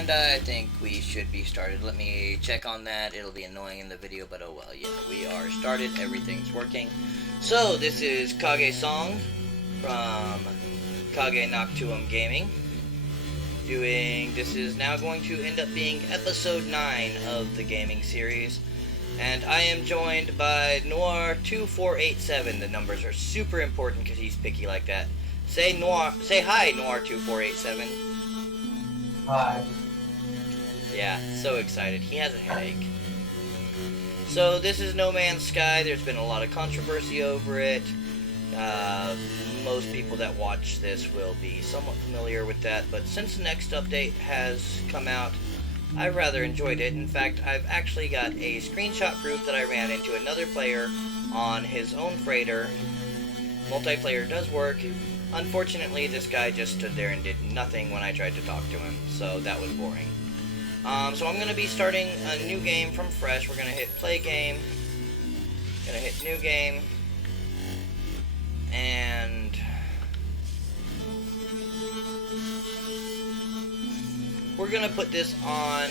And I think we should be started. Let me check on that. It'll be annoying in the video, but oh well. Yeah, we are started. Everything's working. So, this is Kage Song from KageNoctuumGaming. This is now going to end up being episode 9 of the gaming series. And I am joined by Noir2487. The numbers are super important because he's picky like that. Say hi, Noir2487. Hi. Yeah, so excited. He has a headache. So this is No Man's Sky. There's been a lot of controversy over it. Most people that watch this will be somewhat familiar with that, but since the next update has come out, I've rather enjoyed it. In fact, I've actually got a screenshot proof that I ran into another player on his own freighter. Multiplayer does work. Unfortunately, this guy just stood there and did nothing when I tried to talk to him, so that was boring. So I'm going to be starting a new game from fresh. We're going to hit play game, going to hit new game, and we're going to put this on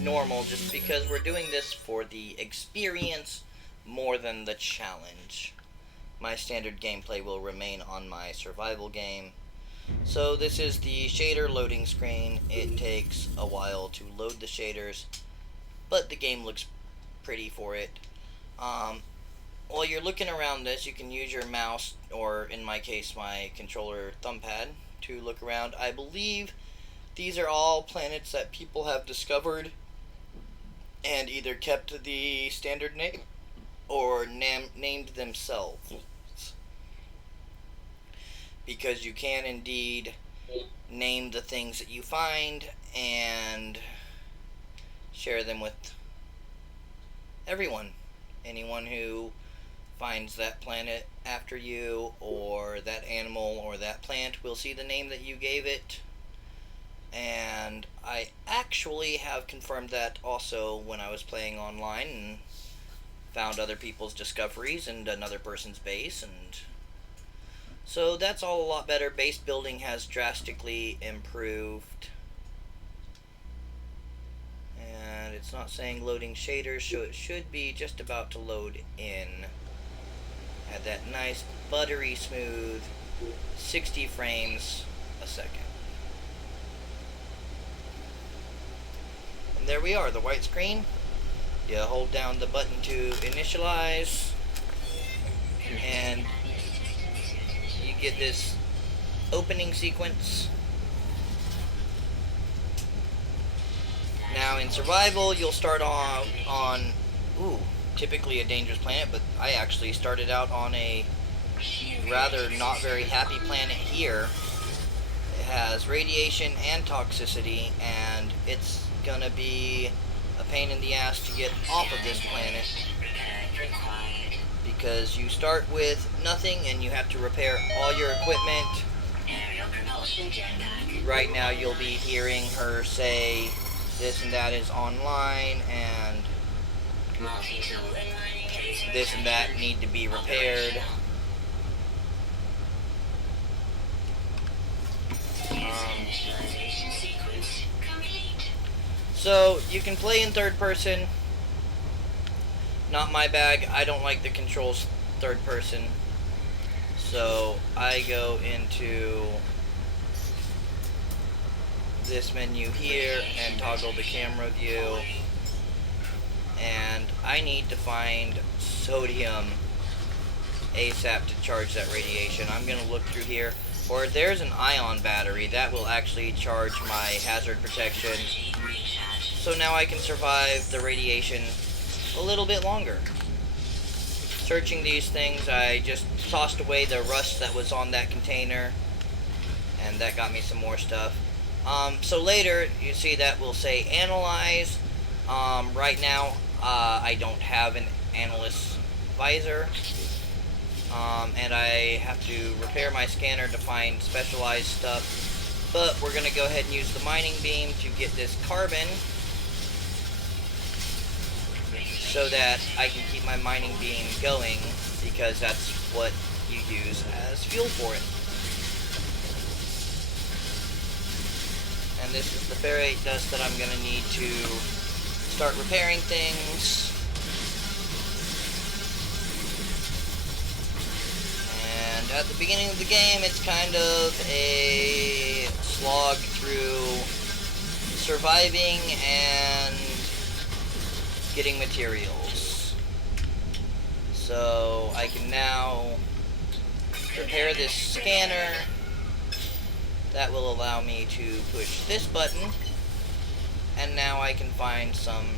normal just because we're doing this for the experience more than the challenge. My standard gameplay will remain on my survival game. So this is the shader loading screen. It takes a while to load the shaders, but the game looks pretty for it. While you're looking around this, you can use your mouse, or in my case my controller thumb pad, to look around. I believe these are all planets that people have discovered and either kept the standard name or named themselves. Because you can indeed name the things that you find and share them with everyone. Anyone who finds that planet after you, or that animal, or that plant will see the name that you gave it. And I actually have confirmed that also when I was playing online and found other people's discoveries and another person's base, and so that's all a lot better. Base building has drastically improved. And it's not saying loading shaders, so it should be just about to load in. Had that nice buttery smooth 60 frames a second. And there we are, the white screen. You hold down the button to initialize, and you get this opening sequence. Now in survival, you'll start on typically a dangerous planet, but I actually started out on a rather not very happy planet here. It has radiation and toxicity, and it's gonna be a pain in the ass to get off of this planet, because you start with nothing and you have to repair all your equipment. Right now you'll be hearing her say this and that is online, and this and that need to be repaired. So you can play in third person. Not my bag. I don't like the controls third person. So I go into this menu here and toggle the camera view. And I need to find sodium ASAP to charge that radiation. I'm going to look through here. Or there's an ion battery that will actually charge my hazard protection. So now I can survive the radiation a little bit longer. Searching these things, I just tossed away the rust that was on that container, and that got me some more stuff. So later, you see that will say analyze. Right now, I don't have an analyst visor, and I have to repair my scanner to find specialized stuff. But we're going to go ahead and use the mining beam to get this carbon, so that I can keep my mining beam going, because that's what you use as fuel for it. And this is the ferrite dust that I'm going to need to start repairing things. And at the beginning of the game, it's kind of a slog through surviving and getting materials. So I can now repair this scanner. That will allow me to push this button, and now I can find some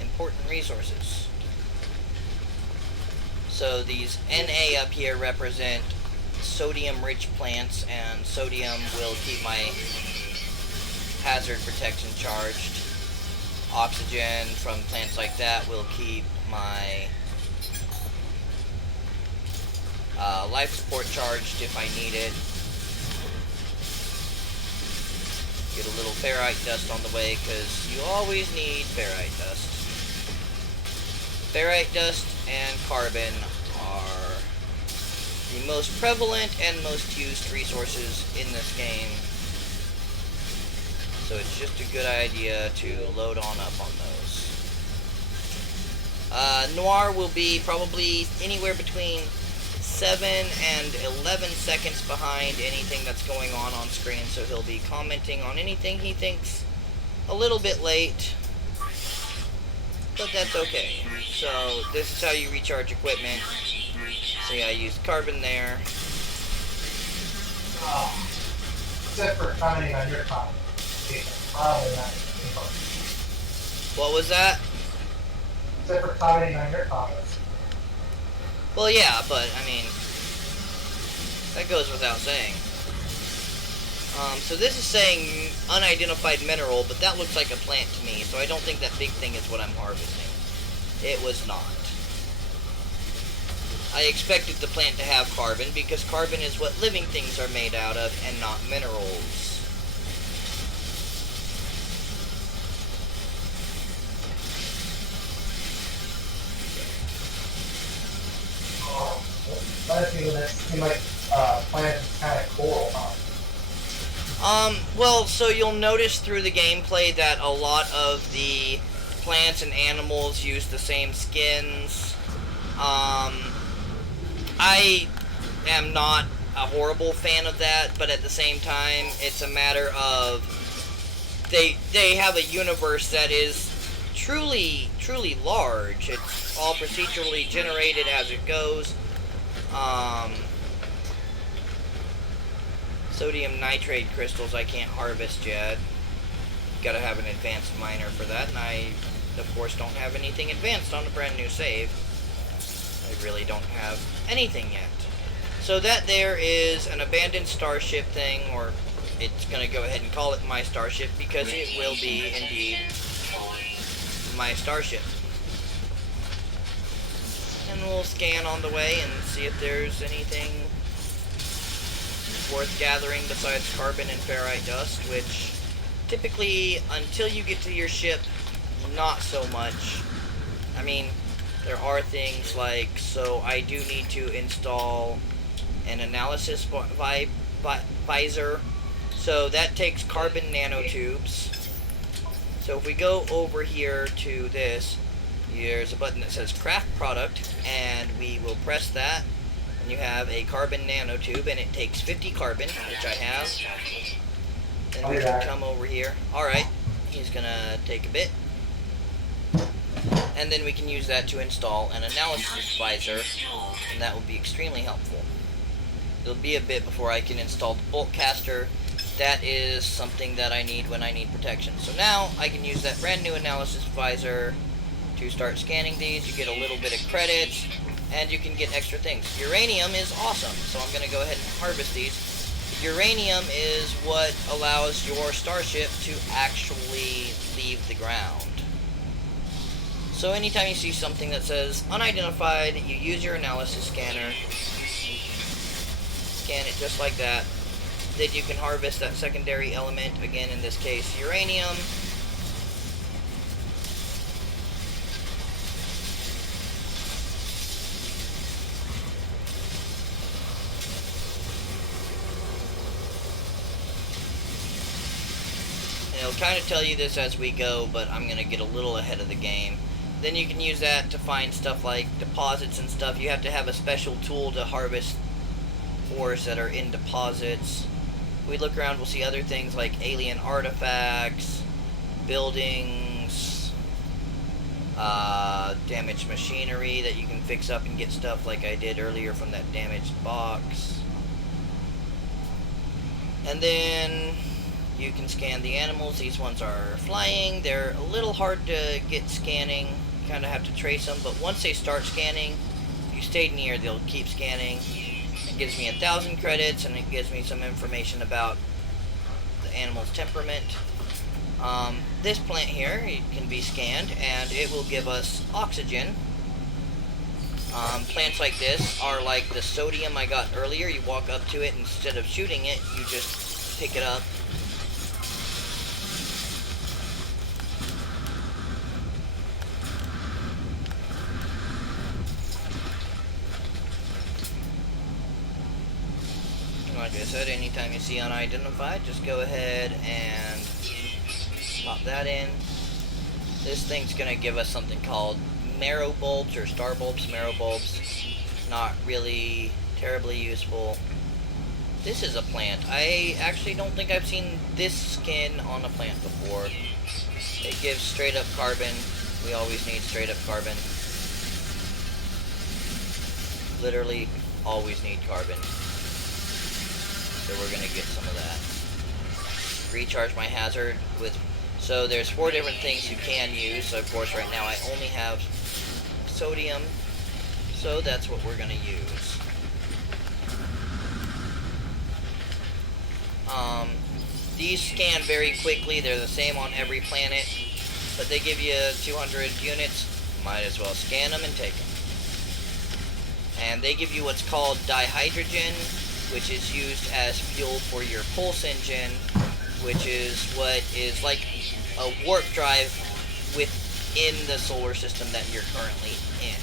important resources. So these Na up here represent sodium-rich plants, and sodium will keep my hazard protection charged. Oxygen from plants like that will keep my life support charged if I need it. Get a little ferrite dust on the way, because you always need ferrite dust. Ferrite dust and carbon are the most prevalent and most used resources in this game. So it's just a good idea to load on up on those. Noir will be probably anywhere between 7 and 11 seconds behind anything that's going on screen, so he'll be commenting on anything he thinks a little bit late, but that's okay. So this is how you recharge equipment. So yeah, I used carbon there. Oh, except for commenting on your comment. Probably not. What was that? Except for commenting on your comments. Well, yeah, but, I mean, that goes without saying. So this is saying unidentified mineral, but that looks like a plant to me, so I don't think that big thing is what I'm harvesting. It was not. I expected the plant to have carbon, because carbon is what living things are made out of, and not minerals. A lot of people that seem like plant is kind of cool, huh? Well, so you'll notice through the gameplay that a lot of the plants and animals use the same skins. I am not a horrible fan of that, but at the same time, it's a matter of they have a universe that is truly large. It's all procedurally generated as it goes. Sodium nitrate crystals I can't harvest yet. Gotta have an advanced miner for that, and I, of course, don't have anything advanced on a brand new save. I really don't have anything yet. So that there is an abandoned starship thing, or it's gonna go ahead and call it my starship, because it will be, indeed, my starship. And we'll scan on the way and see if there's anything worth gathering besides carbon and ferrite dust, which typically, until you get to your ship, not so much. I mean, there are things like, so I do need to install an analysis visor, so that takes carbon nanotubes. So if we go over here to this, there's a button that says craft product, and we will press that, and you have a carbon nanotube, and it takes 50 carbon, which I have. Then we can come over here. Alright, he's gonna take a bit. And then we can use that to install an analysis visor, and that will be extremely helpful. It'll be a bit before I can install the bolt caster. That is something that I need when I need protection. So now I can use that brand new analysis visor to start scanning these. You get a little bit of credits, and you can get extra things. Uranium is awesome, so I'm going to go ahead and harvest these. Uranium is what allows your starship to actually leave the ground. So anytime you see something that says unidentified, you use your analysis scanner, scan it just like that. Then you can harvest that secondary element, again in this case uranium. it'll kind of tell you this as we go, but I'm going to get a little ahead of the game. Then you can use that to find stuff like deposits and stuff. You have to have a special tool to harvest ores that are in deposits. If we look around, we'll see other things like alien artifacts, buildings, damaged machinery that you can fix up and get stuff like I did earlier from that damaged box. And then you can scan the animals. These ones are flying. They're a little hard to get scanning. You kind of have to trace them, but once they start scanning, if you stay near, they'll keep scanning. It gives me 1,000 credits, and it gives me some information about the animal's temperament. This plant here, it can be scanned, and it will give us oxygen. Plants like this are like the sodium I got earlier. You walk up to it, instead of shooting it, you just pick it up. Like I said, anytime you see unidentified, just go ahead and pop that in. This thing's going to give us something called marrow bulbs or star bulbs, marrow bulbs. Not really terribly useful. This is a plant. I actually don't think I've seen this skin on a plant before. It gives straight up carbon. We always need straight up carbon. Literally always need carbon. So we're gonna get some of that. Recharge my hazard with... So there's 4 different things you can use. So of course right now I only have sodium. So that's what we're gonna use. These scan very quickly. They're the same on every planet. But they give you 200 units. Might as well scan them and take them. And they give you what's called dihydrogen, which is used as fuel for your pulse engine, which is what is like a warp drive within the solar system that you're currently in.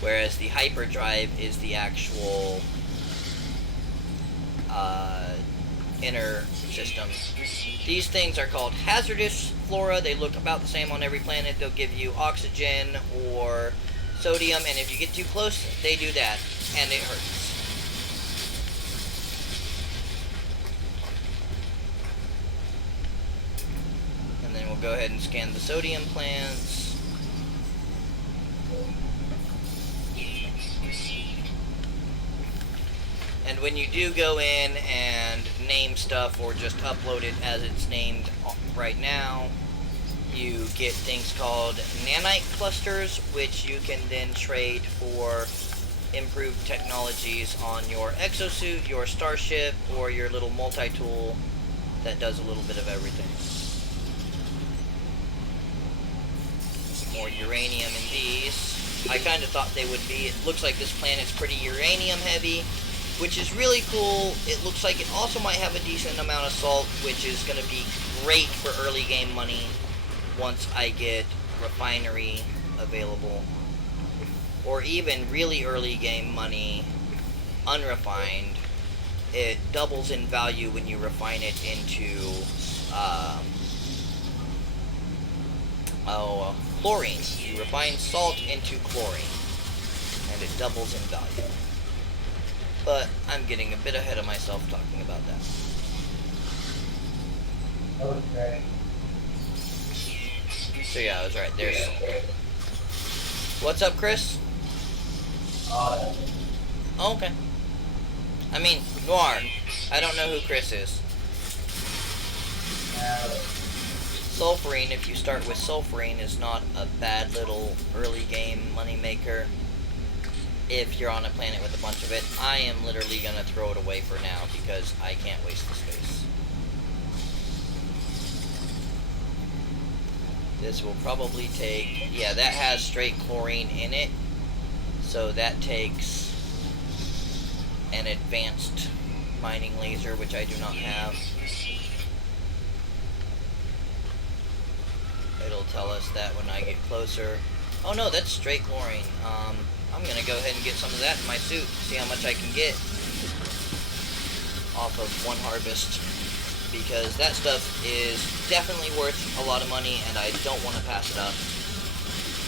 Whereas the hyperdrive is the actual inner system. These things are called hazardous flora. They look about the same on every planet. They'll give you oxygen or sodium, and if you get too close, they do that, and it hurts. And then we'll go ahead and scan the sodium plants. And when you do go in and name stuff or just upload it as it's named right now, you get things called nanite clusters, which you can then trade for improved technologies on your exosuit, your starship, or your little multi-tool that does a little bit of everything. More uranium in these. I kind of thought they would be. It looks like this planet's pretty uranium heavy, which is really cool. It looks like it also might have a decent amount of salt, which is going to be great for early game money once I get refinery available. Or even really early game money, unrefined. It doubles in value when you refine it into chlorine. You refine salt into chlorine, and it doubles in value. But I'm getting a bit ahead of myself talking about that. Okay. So yeah, I was right. There's salt. What's up, Chris? Oh, okay. I mean, Noir. I don't know who Chris is. Sulfurine, if you start with sulfurine, is not a bad little early game money maker. If you're on a planet with a bunch of it, I am literally going to throw it away for now because I can't waste the space. This will probably take... Yeah, that has straight chlorine in it. So that takes an advanced mining laser, which I do not have. It'll tell us that when I get closer. Oh no, that's straight chlorine. I'm gonna go ahead and get some of that in my suit, see how much I can get off of one harvest. because that stuff is definitely worth a lot of money, and I don't want to pass it up.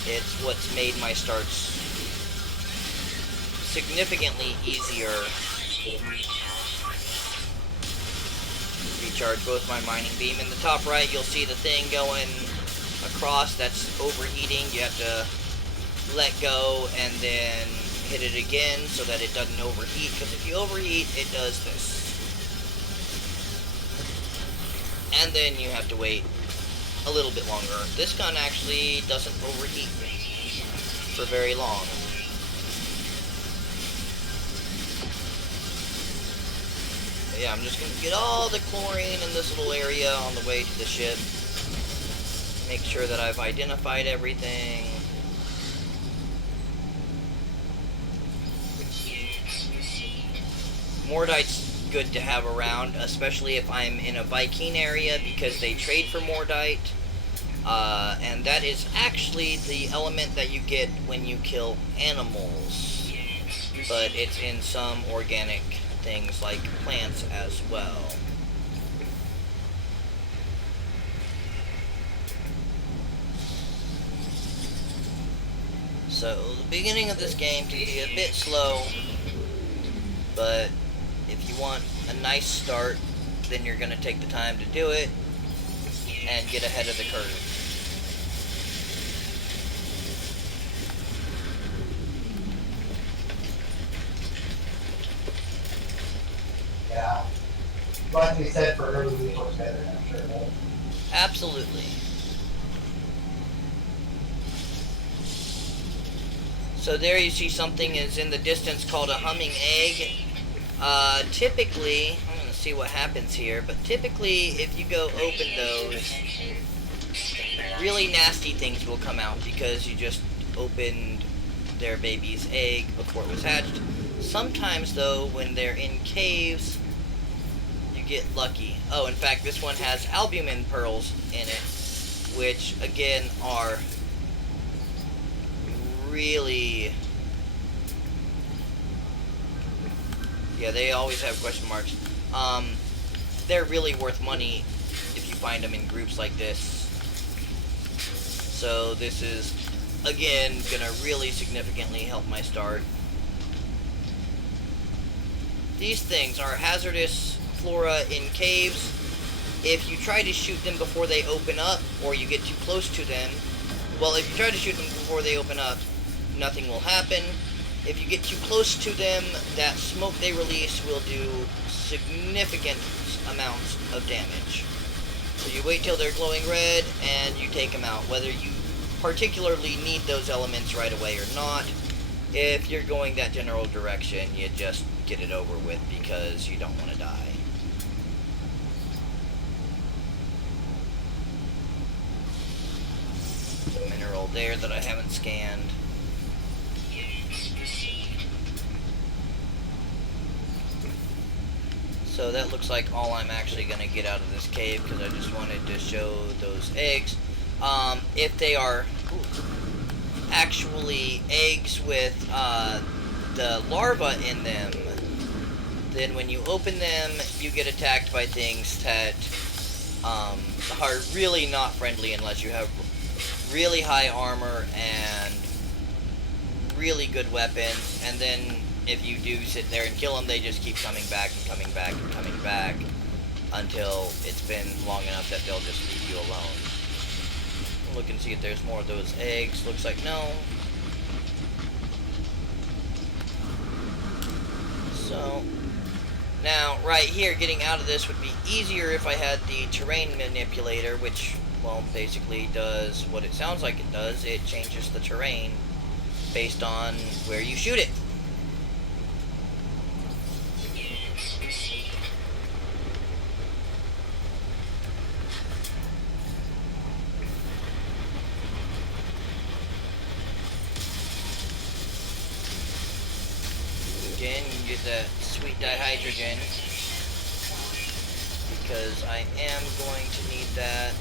It's what's made my starts significantly easier. Recharge both my mining beam. In the top right, you'll see the thing going across that's overheating. You have to let go and then hit it again so that it doesn't overheat, because if you overheat, it does this. And then you have to wait a little bit longer. This gun actually doesn't overheat for very long. But yeah, I'm just going to get all the chlorine in this little area on the way to the ship. Make sure that I've identified everything. Mordite's good to have around, especially if I'm in a Viking area, because they trade for Mordite. And that is actually the element that you get when you kill animals. But it's in some organic things like plants as well. So the beginning of this game can be a bit slow, but if you want a nice start, then you're going to take the time to do it and get ahead of the curve. Yeah. Like we said, for early resource better, I'm sure. Right? Absolutely. So there you see something is in the distance called a humming egg. Typically, I'm going to see what happens here, but typically if you go open those, really nasty things will come out because you just opened their baby's egg before it was hatched. Sometimes though, when they're in caves, you get lucky. Oh, in fact, this one has albumin pearls in it, which again are really... Yeah, they always have question marks. They're really worth money if you find them in groups like this. So this is, again, gonna really significantly help my start. These things are hazardous flora in caves. If you try to shoot them before they open up, or you get too close to them, well, if you try to shoot them before they open up, nothing will happen. If you get too close to them, that smoke they release will do significant amounts of damage. So you wait till they're glowing red, and you take them out, whether you particularly need those elements right away or not. If you're going that general direction, you just get it over with because you don't want to die. The mineral there that I haven't scanned. So that looks like all I'm actually going to get out of this cave, because I just wanted to show those eggs. If they are actually eggs with the larva in them, then when you open them, you get attacked by things that are really not friendly unless you have really high armor and really good weapons. And then if you do sit there and kill them, they just keep coming back and coming back and coming back until it's been long enough that they'll just leave you alone. Look and see if there's more of those eggs. Looks like no. So now right here, getting out of this would be easier if I had the terrain manipulator, which, well, basically does what it sounds like it does. It changes the terrain based on where you shoot it. Again, you get that sweet dihydrogen, because I am going to need that.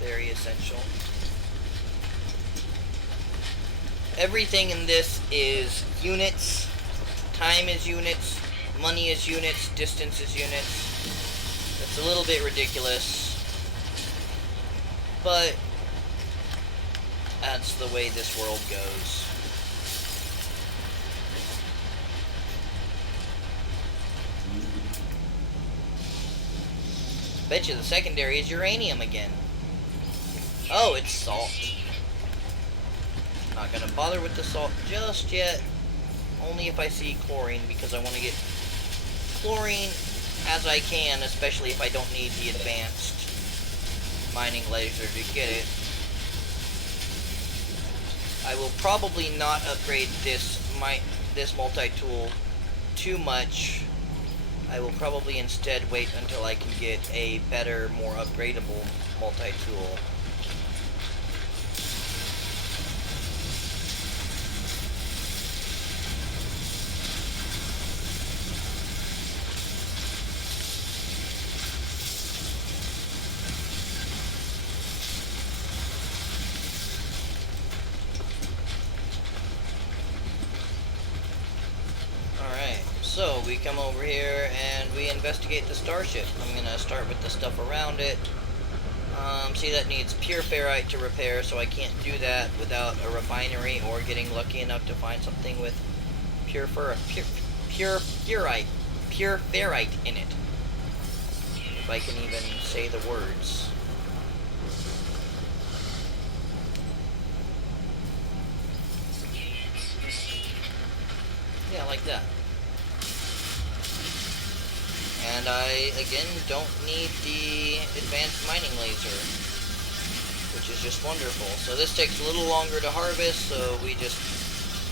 Very essential. everything in this is units. Time is units. Money is units. Distance is units. It's a little bit ridiculous, but that's the way this world goes. Bet you the secondary is uranium again. Oh, it's salt. Not gonna bother with the salt just yet. Only if I see chlorine, because I want to get chlorine as I can, especially if I don't need the advanced mining laser to get it. I will probably not upgrade this multi-tool too much. I will probably instead wait until I can get a better, more upgradable multi-tool. So, we come over here and we investigate the starship. I'm going to start with the stuff around it. See, that needs pure ferrite to repair, so I can't do that without a refinery or getting lucky enough to find something with pure ferrite in it. If I can even say the words. Yeah, like that. And I, again, don't need the advanced mining laser, which is just wonderful. So this takes a little longer to harvest, so we just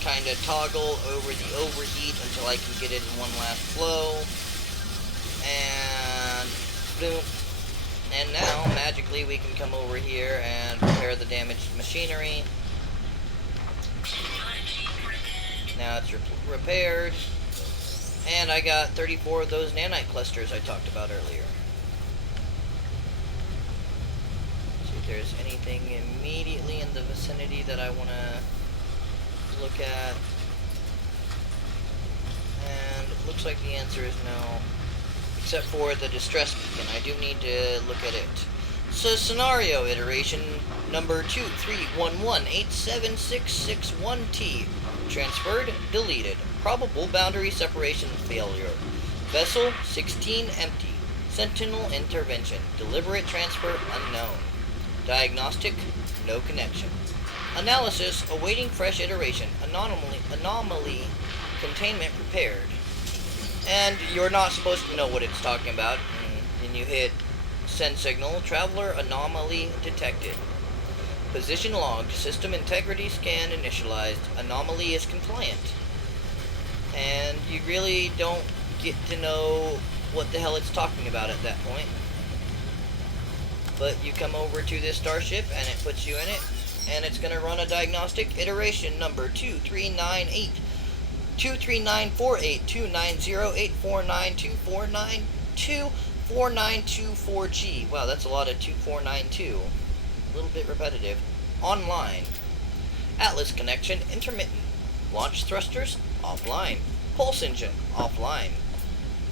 kind of toggle over the overheat until I can get it in one last flow. And boom. And now, magically, we can come over here and repair the damaged machinery. Now it's repaired. And I got 34 of those nanite clusters I talked about earlier. See if there's anything immediately in the vicinity that I want to look at. And it looks like the answer is no. Except for the distress beacon. I do need to look at it. So scenario iteration number 231187661T. Transferred, deleted. Probable boundary separation failure. Vessel 16 empty. Sentinel intervention. Deliberate transfer unknown. Diagnostic, no connection. Analysis awaiting fresh iteration. Anomaly containment prepared. And you're not supposed to know what it's talking about. And you hit send signal. Traveler anomaly detected. Position logged. System integrity scan initialized. Anomaly is compliant. And you really don't get to know what the hell it's talking about at that point. But you come over to this starship and it puts you in it. And it's going to run a diagnostic iteration number 239823908492492492492G. Wow, that's a lot of 2492. A little bit repetitive. Online. Atlas connection intermittent. Launch thrusters offline. Pulse engine offline.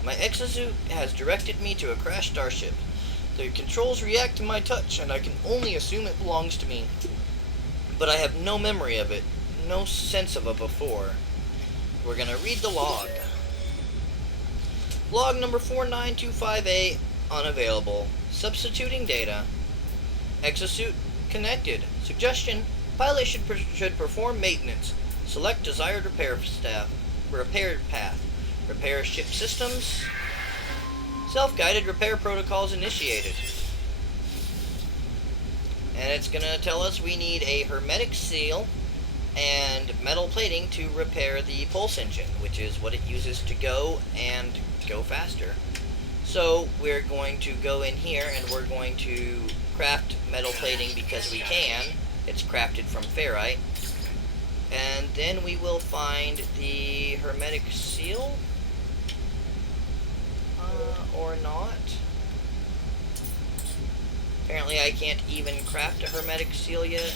My exosuit has directed me to a crashed starship. The controls react to my touch, and I can only assume it belongs to me. But I have no memory of it, no sense of it before. We're gonna read the log. Log number 4925A, unavailable. Substituting data. Exosuit connected. Suggestion, pilot should perform maintenance. Select desired repair path. Repair ship systems. Self-guided repair protocols initiated. And it's going to tell us we need a hermetic seal and metal plating to repair the pulse engine, which is what it uses to go and go faster. So we're going to go in here and we're going to craft metal plating because we can. It's crafted from ferrite. And then we will find the hermetic seal. Or not. Apparently I can't even craft a hermetic seal yet.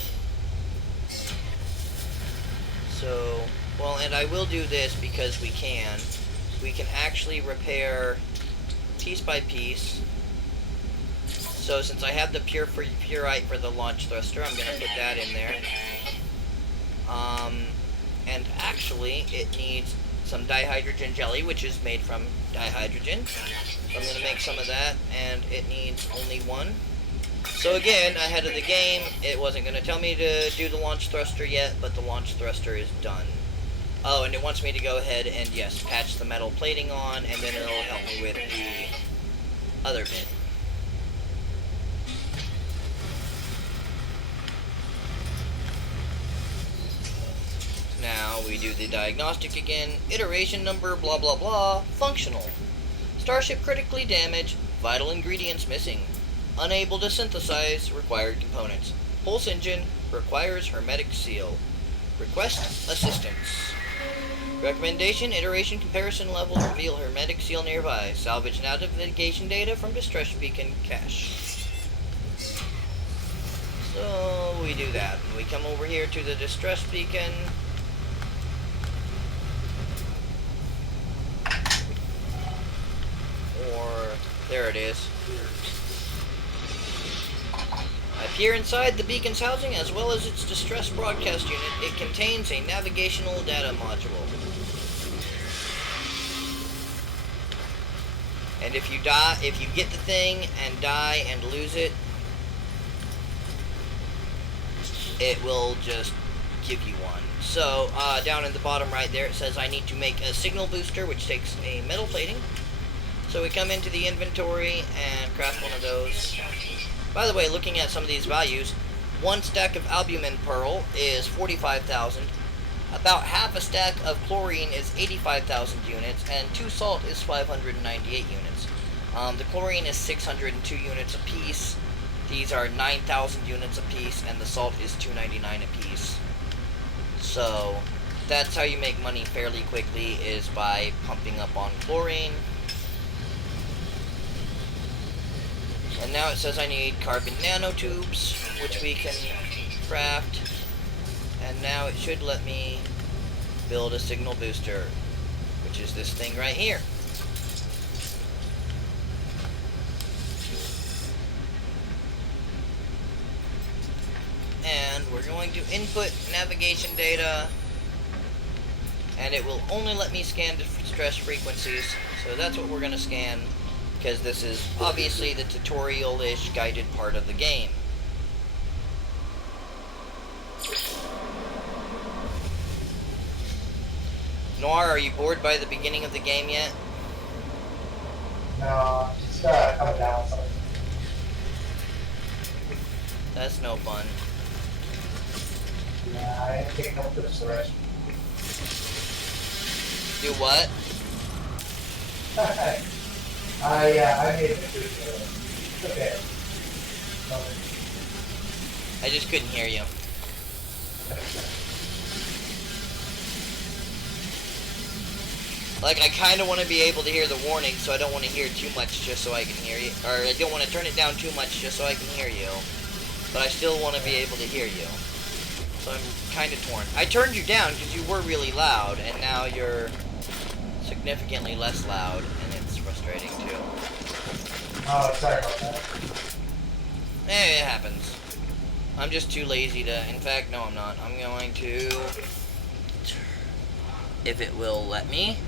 So, well, and I will do this because we can. We can actually repair piece by piece. So since I have the purite for the launch thruster, I'm going to put that in there. And actually, it needs some dihydrogen jelly, which is made from dihydrogen. So I'm going to make some of that, and it needs only one. So again, ahead of the game, it wasn't going to tell me to do the launch thruster yet, but the launch thruster is done. Oh, and it wants me to go ahead and, yes, patch the metal plating on, and then it'll help me with the other bit. Now we do the diagnostic again. Iteration number, blah blah blah, functional. Starship critically damaged, vital ingredients missing. Unable to synthesize required components. Pulse engine requires hermetic seal. Request assistance. Recommendation, iteration comparison levels reveal hermetic seal nearby. Salvage navigation data from distress beacon cache. So we do that. We come over here to the distress beacon. Or, there it is. I peer inside the beacon's housing as well as its distress broadcast unit. It contains a navigational data module. And if you get the thing and die and lose it, it will just give you one. So, down in the bottom right there, it says I need to make a signal booster, which takes a metal plating. So we come into the inventory and craft one of those. By the way, looking at some of these values, one stack of albumin pearl is 45,000. About half a stack of chlorine is 85,000 units, and 2 salt is 598 units. The chlorine is 602 units a piece. These are 9,000 units a piece, and the salt is 299 a piece. So that's how you make money fairly quickly, is by pumping up on chlorine. And now it says I need carbon nanotubes, which we can craft. And now it should let me build a signal booster, which is this thing right here. And we're going to input navigation data, and it will only let me scan distress frequencies. So that's what we're going to scan, because this is obviously the tutorial-ish guided part of the game. Noir, are you bored by the beginning of the game yet? No, just coming down with something. That's no fun. Yeah, I can't come to the storage. Do what? Yeah, I made it to okay. I just couldn't hear you. Like, I kind of want to be able to hear the warning, so I don't want to hear too much just so I can hear you. Or I don't want to turn it down too much just so I can hear you. But I still want to be able to hear you. So I'm kind of torn. I turned you down because you were really loud, and now you're significantly less loud, and it's frustrating too. Oh, sorry about that. Eh, it happens. I'm just too lazy to... In fact, no, I'm not. I'm going to... If it will let me...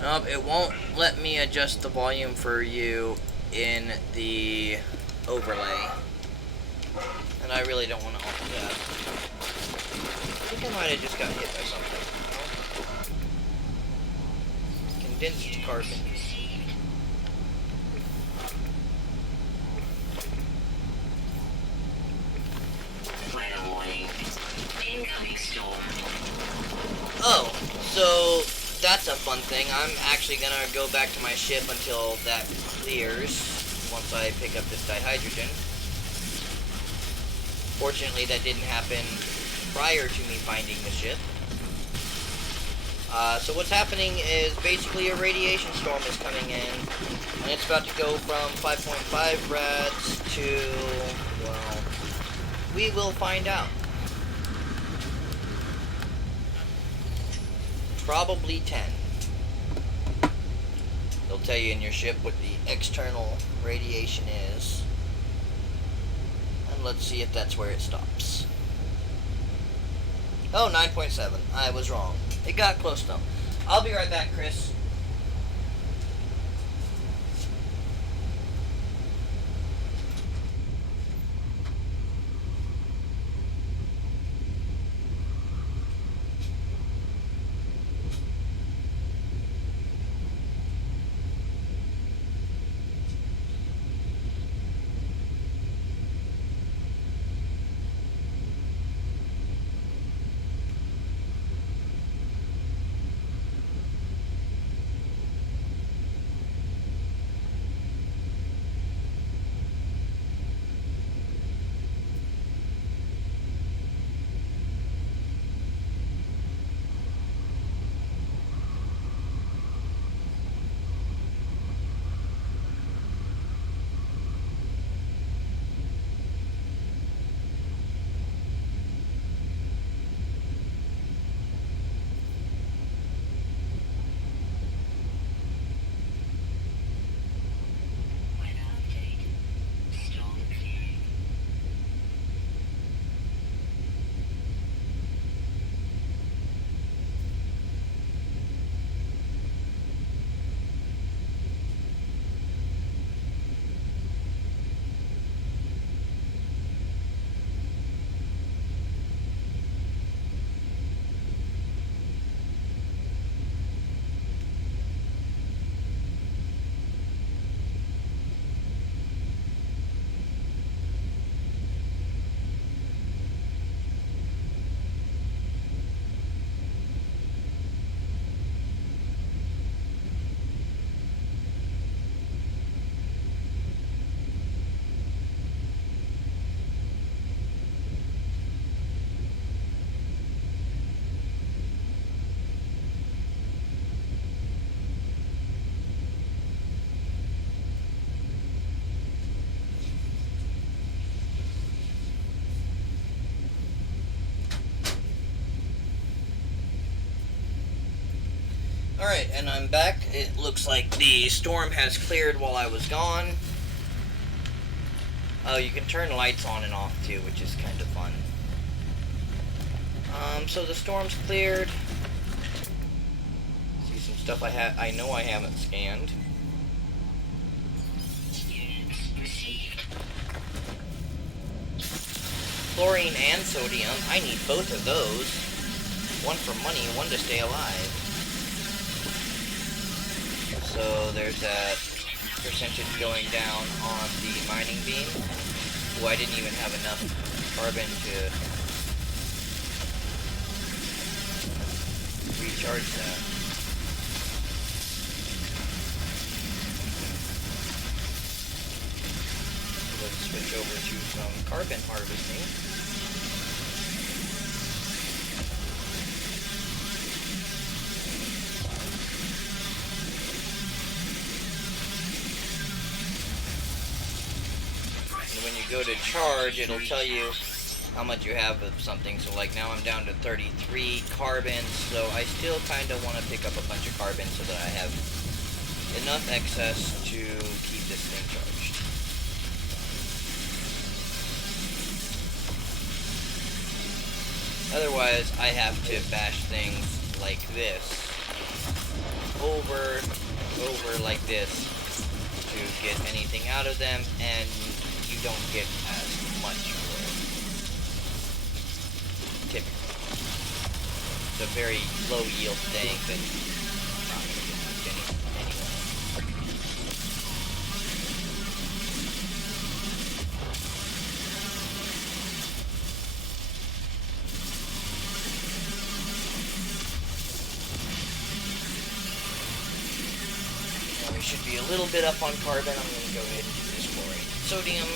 Nope, it won't let me adjust the volume for you in the overlay. And I really don't want to alter that. I think I might have just got hit by something. Condensed carbon. Oh, so that's a fun thing. I'm actually gonna go back to my ship until that clears, once I pick up this dihydrogen. Fortunately, that didn't happen prior to me finding the ship. So what's happening is basically a radiation storm is coming in, and it's about to go from 5.5 rads to, well, we will find out. Probably 10. They'll tell you in your ship what the external radiation is. And let's see if that's where it stops. Oh, 9.7. I was wrong. It got close though. I'll be right back, Chris. Alright, and I'm back. It looks like the storm has cleared while I was gone. Oh, you can turn lights on and off too, which is kind of fun. So the storm's cleared. See some stuff I know I haven't scanned. Chlorine and sodium. I need both of those. One for money, one to stay alive. So there's that percentage going down on the mining beam. Oh, I didn't even have enough carbon to recharge that. Let's switch over to some carbon harvesting. When you go to charge, it'll tell you how much you have of something. So like now I'm down to 33 carbon, so I still kind of want to pick up a bunch of carbon so that I have enough excess to keep this thing charged. Otherwise, I have to bash things like this over like this to get anything out of them, and you don't get as much for it. Typically. It's a very low yield thing that not going to get much anyway. Now we should be a little bit up on carbon. I'm going to go ahead and do this chlorate. Sodium.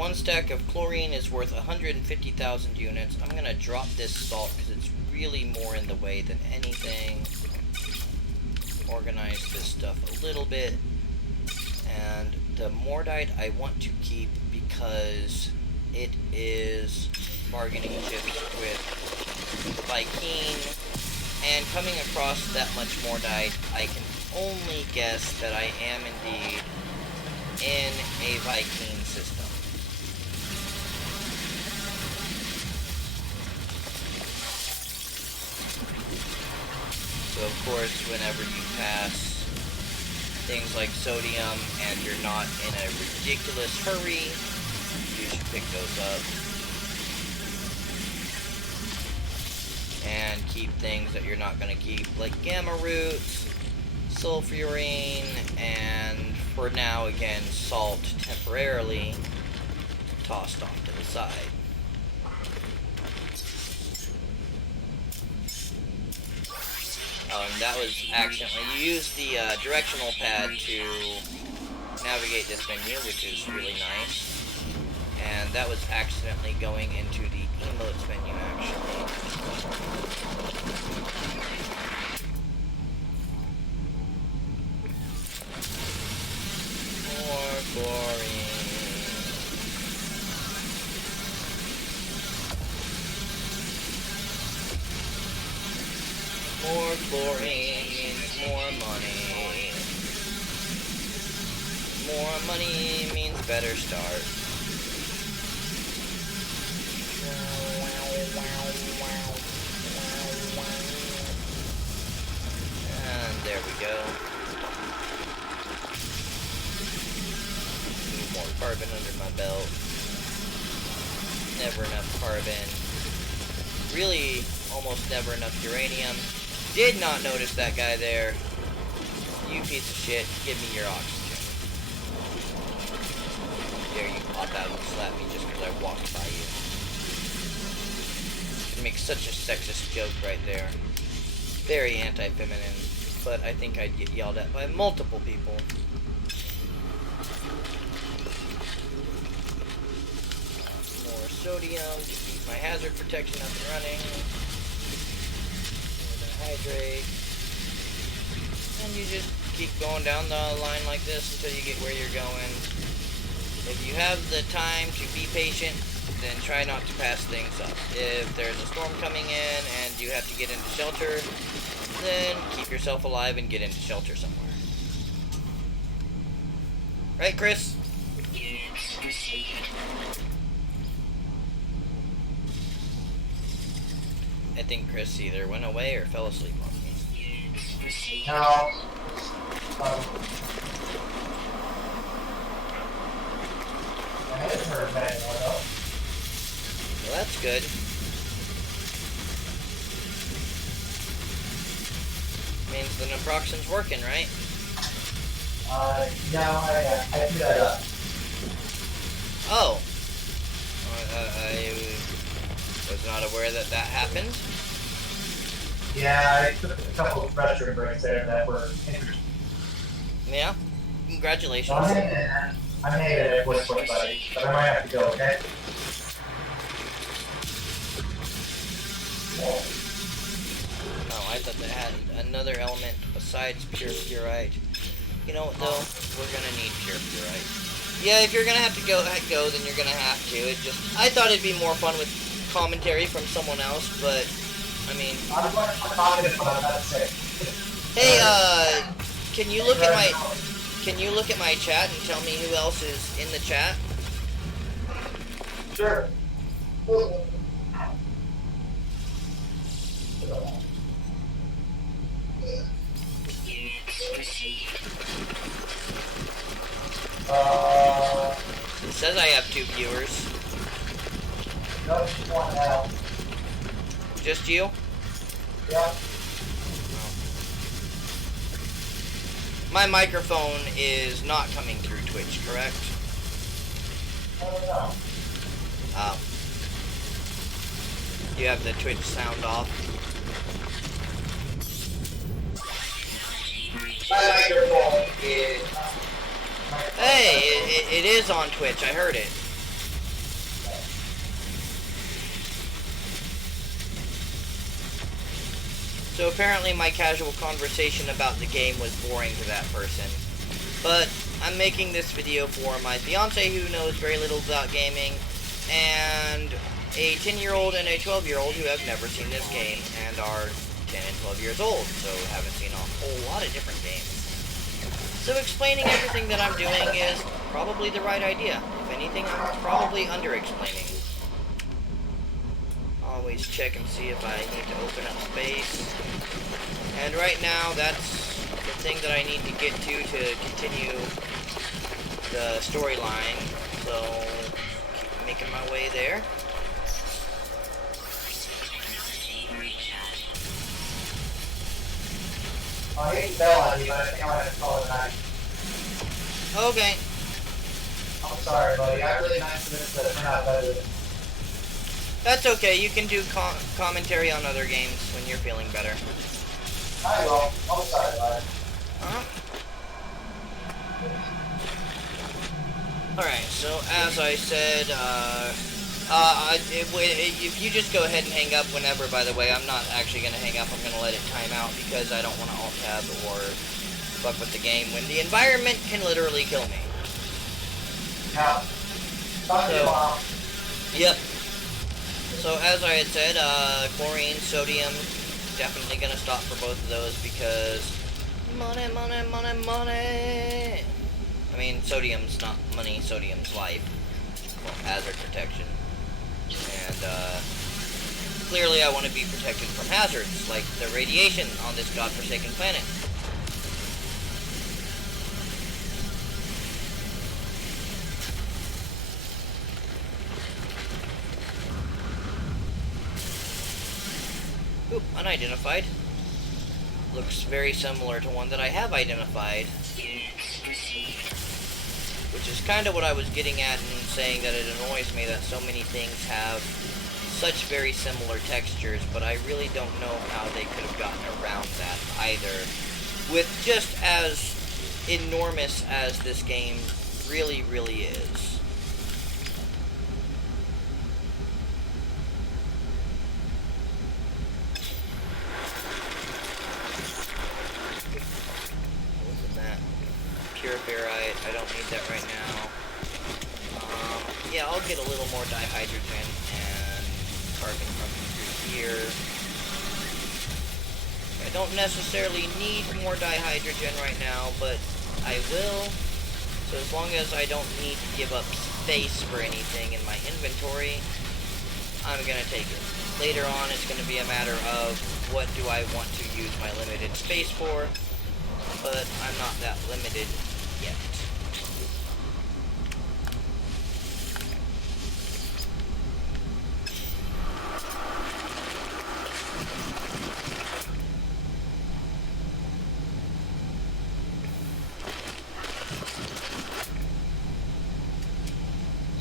one stack of chlorine is worth 150,000 units. I'm gonna drop this salt because it's really more in the way than anything. Organize this stuff a little bit. And the Mordite I want to keep because it is bargaining chips with Vikine. And coming across that much Mordite, I can only guess that I am indeed in a Vikine system. So of course, whenever you pass things like sodium and you're not in a ridiculous hurry, you should pick those up. And keep things that you're not going to keep, like gamma roots, sulfurine, and for now, again, salt temporarily tossed off to the side. Oh, and that was accidentally. You used the directional pad to navigate this menu, which is really nice. And that was accidentally going into the emotes menu, actually. More chlorine. More chlorine means more money. More money means better start. And there we go. More carbon under my belt. Never enough carbon. Really, almost never enough uranium. Did not notice that guy there. You piece of shit, give me your oxygen. Dare you pop out and slap me just because I walked by you. You make such a sexist joke right there. Very anti-feminine, but I think I'd get yelled at by multiple people. More sodium to keep my hazard protection up and running. Hydrate, and you just keep going down the line like this until you get where you're going. If you have the time to be patient, then try not to pass things up. If there's a storm coming in and you have to get into shelter, then keep yourself alive and get into shelter somewhere. Right, Chris? I think Chris either went away or fell asleep on me. No. My head hurt bad, though. Well, that's good. Means the naproxen's working, right? No, I threw that up. Oh. I was not aware that that happened. Yeah, I took a couple of restroom breaks there that were interesting. Yeah. Congratulations. So I'm hanging in it with buddy, but I might have to go, okay? Oh, I thought that had another element besides pure purite. You know what, though? We're gonna need pure purite. Yeah, if you're gonna have to go, then you're gonna have to. It just, I thought it'd be more fun with commentary from someone else, but I mean, I'm going to comment it, but I'm not saying. hey, can you look at my chat and tell me who else is in the chat? Sure. It says I have 2 viewers. No, just one now. Just you? Yeah. My microphone is not coming through Twitch, correct? I don't know. Oh. You have the Twitch sound off? My microphone is... Hey, it is on Twitch, I heard it. So apparently my casual conversation about the game was boring to that person. But I'm making this video for my fiance who knows very little about gaming, and a 10-year-old and a 12-year-old who have never seen this game and are 10 and 12 years old, so haven't seen a whole lot of different games. So explaining everything that I'm doing is probably the right idea. If anything, I'm probably under-explaining. Always check and see if I need to open up space. And right now, that's the thing that I need to get to continue the storyline. So, keep making my way there. I hate to bail on you, but I think I'm gonna have to call it a night. Okay. I'm sorry, buddy. I really nice minutes that turn out better than this. That's okay. You can do commentary on other games when you're feeling better. I will. I'm sorry, buddy. Alright, so as I said, if you just go ahead and hang up whenever, by the way, I'm not actually going to hang up. I'm going to let it time out because I don't want to alt-tab or fuck with the game when the environment can literally kill me. Yeah. Talk to you tomorrow. Yep. So as I had said, chlorine, sodium, definitely going to stop for both of those because money, money, money, money. I mean, sodium's not money, sodium's life. Well, hazard protection. And, clearly I want to be protected from hazards, like the radiation on this godforsaken planet. Oop, unidentified. Looks very similar to one that I have identified. Which is kind of what I was getting at in saying that it annoys me that so many things have such very similar textures, but I really don't know how they could have gotten around that either. With just as enormous as this game really, really is. Pure ferrite, I don't need that right now. Yeah, I'll get a little more dihydrogen and carbon from through here. I don't necessarily need more dihydrogen right now, but I will. So as long as I don't need to give up space for anything in my inventory, I'm gonna take it. Later on, it's gonna be a matter of what do I want to use my limited space for, but I'm not that limited yet.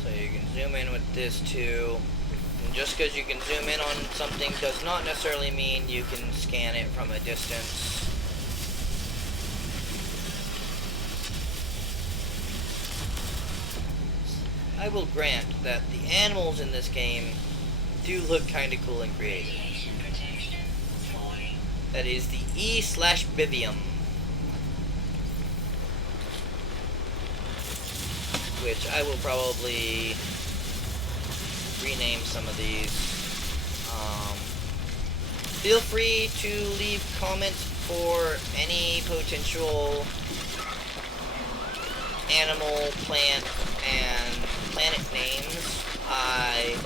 So you can zoom in with this too. And just because you can zoom in on something does not necessarily mean you can scan it from a distance. I will grant that the animals in this game do look kind of cool and creative. That is the E/Bivium, which I will probably rename some of these. Feel free to leave comments for any potential animal, plant, and planet names. I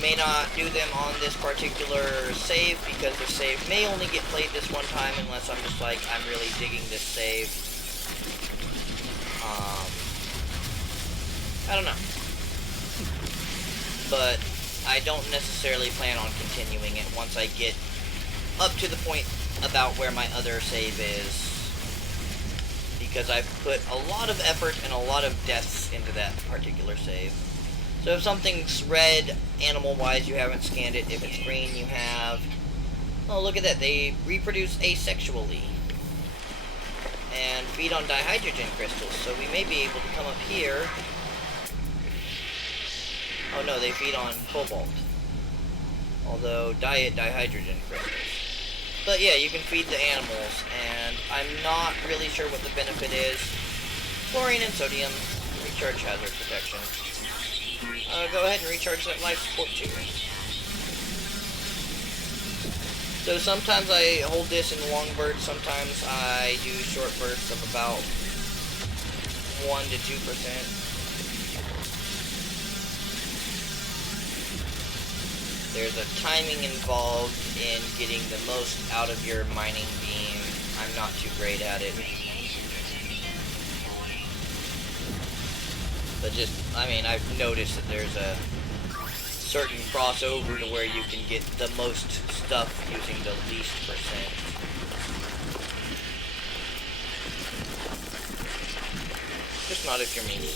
may not do them on this particular save because the save may only get played this one time unless I'm just like, I'm really digging this save. I don't know. But I don't necessarily plan on continuing it once I get up to the point about where my other save is. Because I've put a lot of effort and a lot of deaths into that particular save. So if something's red, animal-wise, you haven't scanned it. If it's green, you have. Oh, look at that. They reproduce asexually. And feed on dihydrogen crystals. So we may be able to come up here. Oh no, they feed on cobalt. Although, diet dihydrogen crystals. But yeah, you can feed the animals, and I'm not really sure what the benefit is. Chlorine and sodium, recharge hazard protection. Go ahead and recharge that life support too. So sometimes I hold this in long bursts, sometimes I do short bursts of about 1 to 2%. There's a timing involved in getting the most out of your mining beam. I'm not too great at it. But just, I mean, I've noticed that there's a certain crossover to where you can get the most stuff using the least percent. Just not if you're me.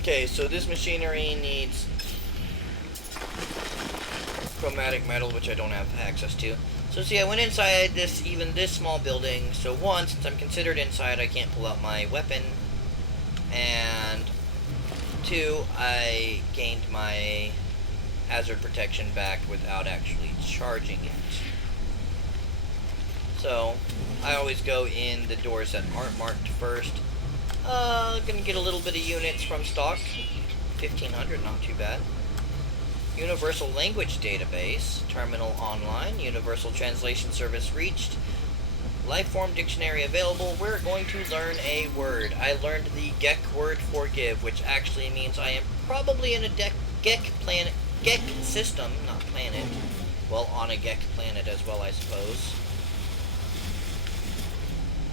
Okay, so this machinery needs chromatic metal, which I don't have access to. So see, I went inside this small building. So one, since I'm considered inside, I can't pull out my weapon. And two, I gained my hazard protection back without actually charging it. So I always go in the doors that aren't marked first. Gonna get a little bit of units from stock. 1,500, not too bad. Universal Language Database, Terminal Online, Universal Translation Service reached, Lifeform Dictionary available. We're going to learn a word. I learned the Gek word forgive, which actually means I am probably in a Gek system, not planet. Well, on a Gek planet as well, I suppose.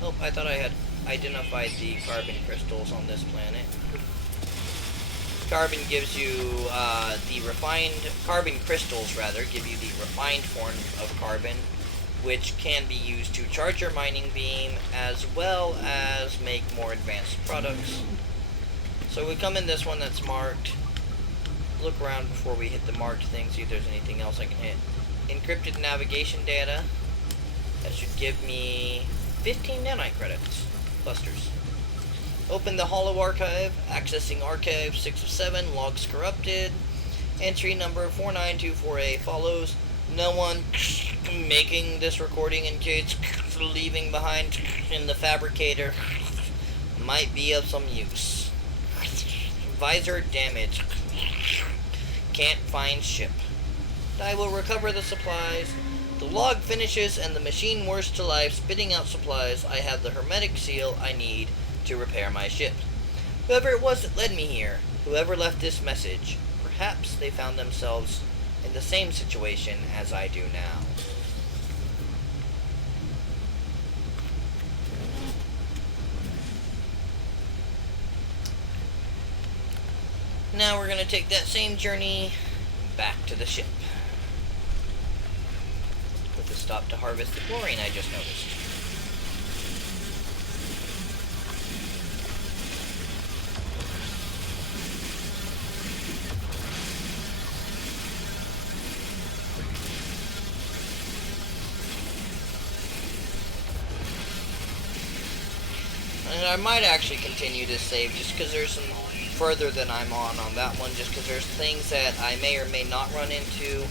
Oh, I thought I had identified the carbon crystals on this planet. Carbon gives you carbon crystals rather, give you the refined form of carbon, which can be used to charge your mining beam as well as make more advanced products. So we come in this one that's marked. Look around before we hit the marked thing, see if there's anything else I can hit. Encrypted navigation data. That should give me 15 nanite credits. Clusters. Open the Hollow Archive, accessing Archive 6 of 7, logs corrupted. Entry number 49248 follows. No one making this recording in case leaving behind in the fabricator might be of some use. Visor damage. Can't find ship. I will recover the supplies. The log finishes and the machine whirs to life, spitting out supplies. I have the hermetic seal I need to repair my ship. Whoever it was that led me here, whoever left this message, perhaps they found themselves in the same situation as I do now. Now we're going to take that same journey back to the ship. With a stop to harvest the chlorine I just noticed. And I might actually continue this save just because there's some further than I'm on that one, just because there's things that I may or may not run into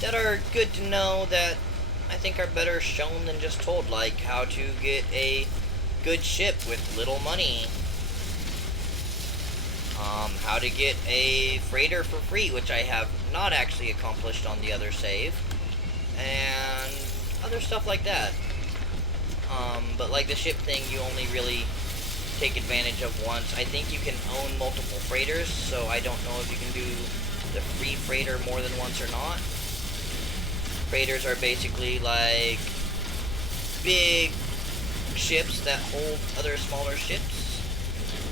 that are good to know that I think are better shown than just told, like how to get a good ship with little money, how to get a freighter for free, which I have not actually accomplished on the other save, and other stuff like that. But like the ship thing, you only really take advantage of once. I think you can own multiple freighters, so I don't know if you can do the free freighter more than once or not. Freighters are basically like big ships that hold other smaller ships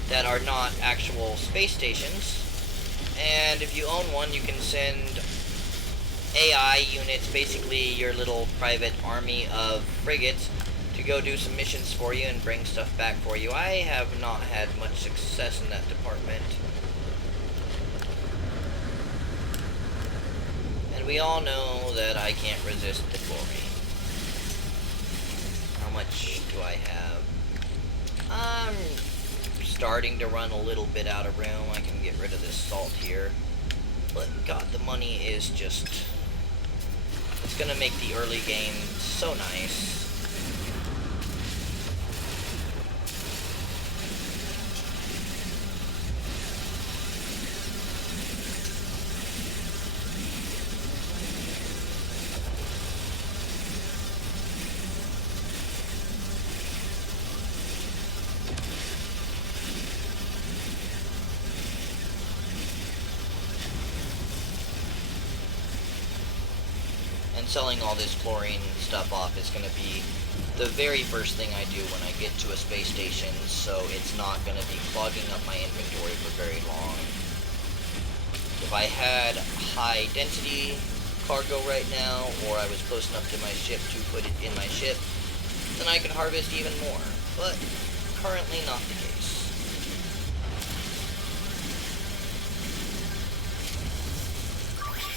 that are not actual space stations. And if you own one, you can send AI units, basically your little private army of frigates, to go do some missions for you and bring stuff back for you. I have not had much success in that department. And we all know that I can't resist the chlorine. How much do I have? I'm starting to run a little bit out of room. I can get rid of this salt here. But God, the money is just It's gonna make the early game so nice. And selling all this chlorine stuff off is going to be the very first thing I do when I get to a space station, so it's not going to be clogging up my inventory for very long. If I had high density cargo right now, or I was close enough to my ship to put it in my ship, then I could harvest even more, but currently not the case.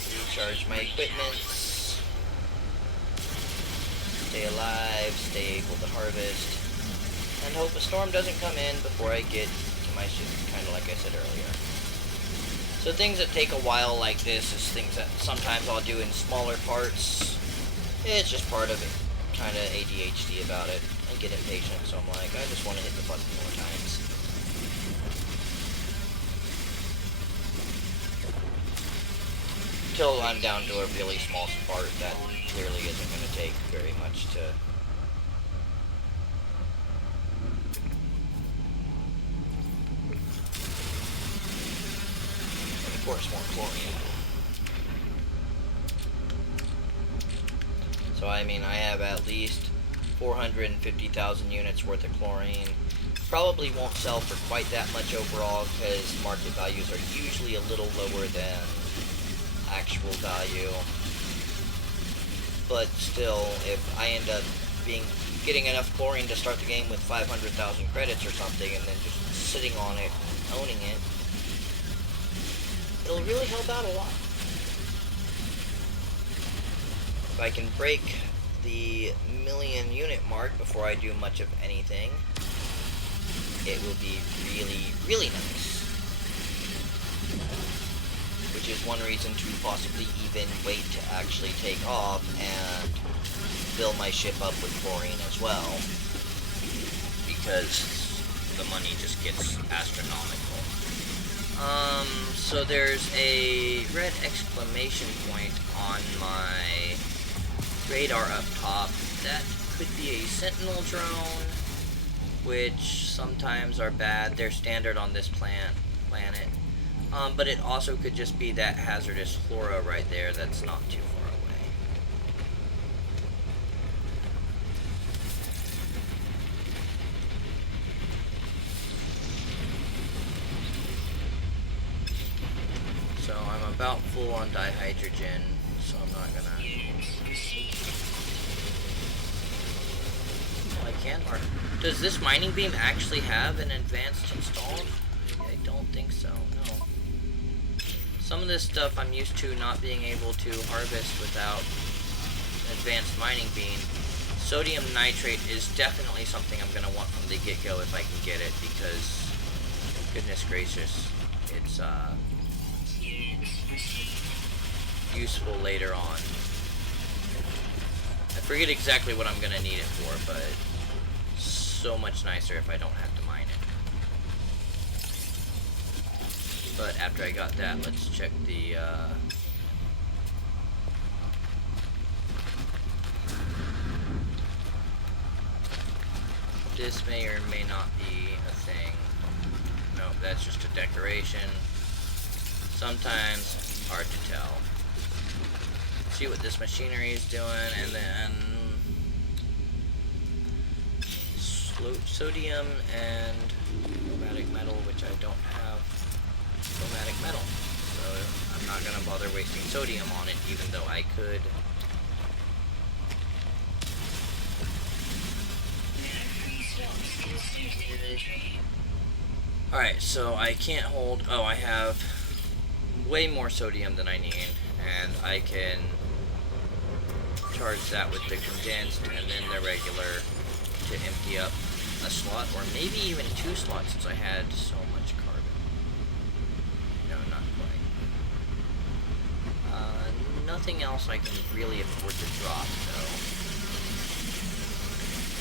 Recharge my equipment. Stay alive, stay able to harvest, and hope a storm doesn't come in before I get to my ship, kind of like I said earlier. So things that take a while like this is things that sometimes I'll do in smaller parts. It's just part of it, kind of ADHD about it. I get impatient, so I'm like, I just want to hit the button more times. Until I'm down to a really small part that clearly isn't going to take very much to... And of course, more chlorine. So, I mean, I have at least 450,000 units worth of chlorine. Probably won't sell for quite that much overall, because market values are usually a little lower than actual value. But still, if I end up getting enough chlorine to start the game with 500,000 credits or something, and then just sitting on it, owning it, it'll really help out a lot. If I can break the 1,000,000 unit mark before I do much of anything, it will be really, really nice. Which is one reason to possibly even wait to actually take off and fill my ship up with chlorine as well, because the money just gets astronomical. So there's a red exclamation point on my radar up top. That could be a sentinel drone, which sometimes are bad. They're standard on this planet. But it also could just be that hazardous flora right there that's not too far away. So I'm about full on dihydrogen, so I'm not gonna... Oh, I can? Or does this mining beam actually have an advanced installed? I don't think so, no. Some of this stuff I'm used to not being able to harvest without an advanced mining beam. Sodium nitrate is definitely something I'm going to want from the get-go if I can get it, because, goodness gracious, it's useful later on. I forget exactly what I'm going to need it for, but so much nicer if I don't have to mine it. But after I got that, let's check the, this may or may not be a thing. Nope, that's just a decoration. Sometimes, hard to tell. See what this machinery is doing, and then sodium and chromatic metal, which I don't have chromatic metal, so I'm not gonna bother wasting sodium on it, even though I could. Alright, so I can't hold... Oh, I have way more sodium than I need, and I can charge that with the condensed and then the regular to empty up a slot, or maybe even 2 slots, since I had so much carbon. No, not quite. anything else I can really afford to drop, though.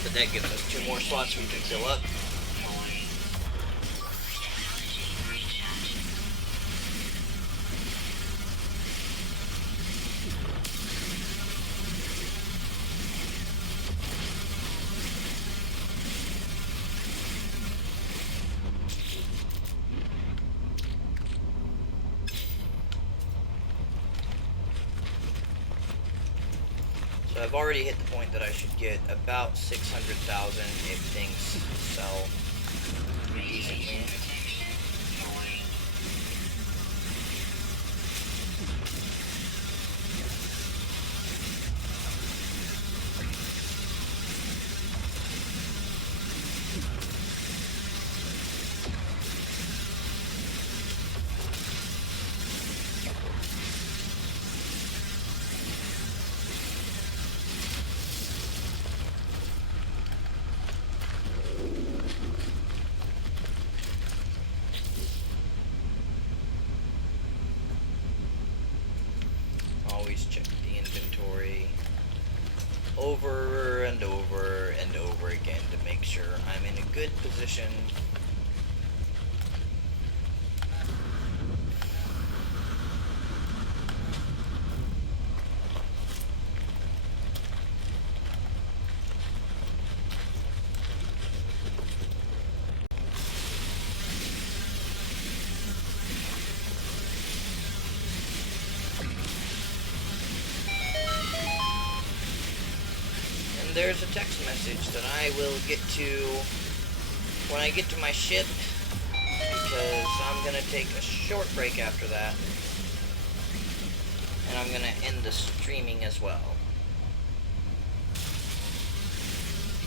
But that gives us 2 more slots we can fill up. So I've already hit the point that I should get about 600,000 if things sell decently. Always check the inventory over and over and over again to make sure I'm in a good position. There's a text message that I will get to when I get to my ship, because I'm going to take a short break after that, and I'm going to end the streaming as well,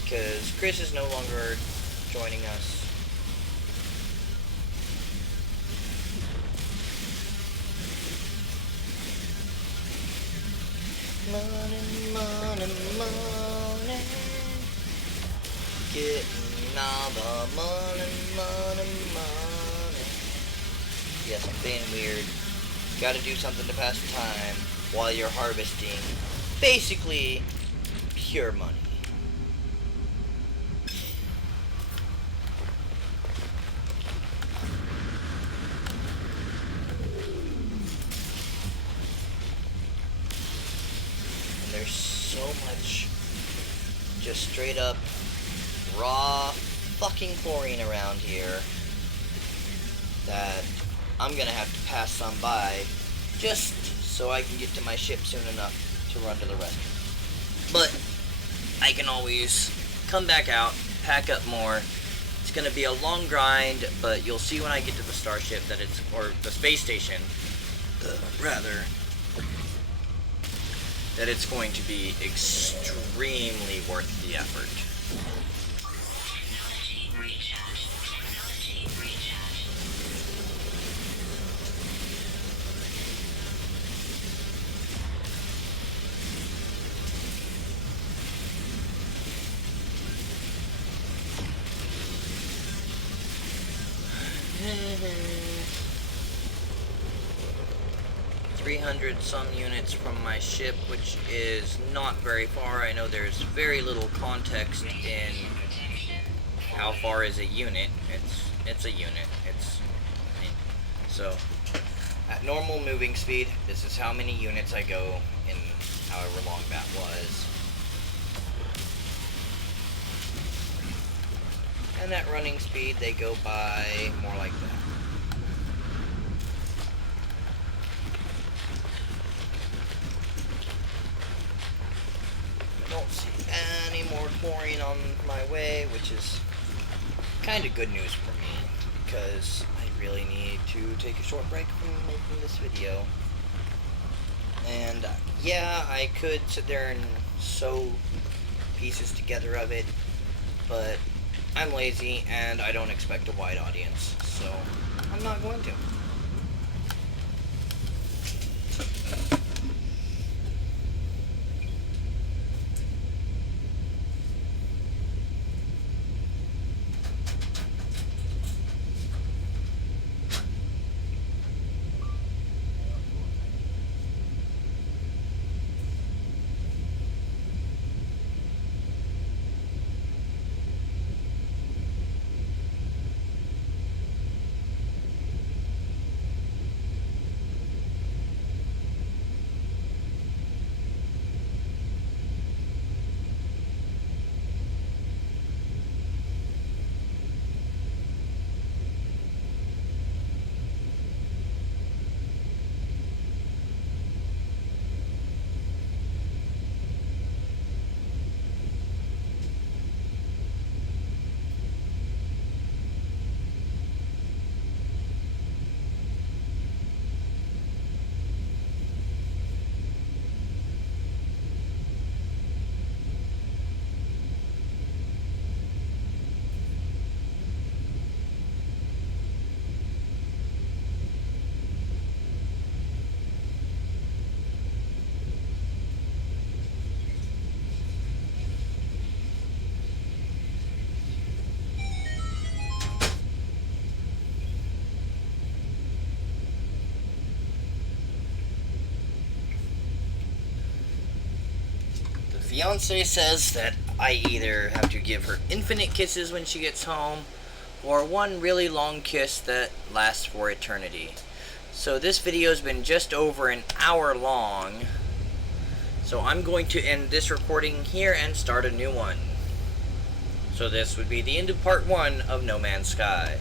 because Chris is no longer joining us. Money, money, money, getting all the money, money, money. Yes, I'm being weird. Gotta do something to pass the time while you're harvesting basically pure money. There's so much just straight up raw fucking chlorine around here that I'm gonna have to pass some by just so I can get to my ship soon enough to run to the restroom. But I can always come back out, pack up more. It's gonna be a long grind, but you'll see when I get to the starship that it's, or the space station, rather, that it's going to be extremely worth the effort. Some units from my ship, which is not very far. I know there's very little context in how far is a unit. It's a unit. So at normal moving speed, this is how many units I go in however long that was. And at running speed, they go by more like that. Don't see any more chlorine on my way, which is kind of good news for me, because I really need to take a short break from making this video. And yeah, I could sit there and sew pieces together of it, but I'm lazy and I don't expect a wide audience, so I'm not going to. fiance says that I either have to give her infinite kisses when she gets home, or one really long kiss that lasts for eternity. So this video has been just over an hour long. So I'm going to end this recording here and start a new one. So this would be the end of part 1 of No Man's Sky.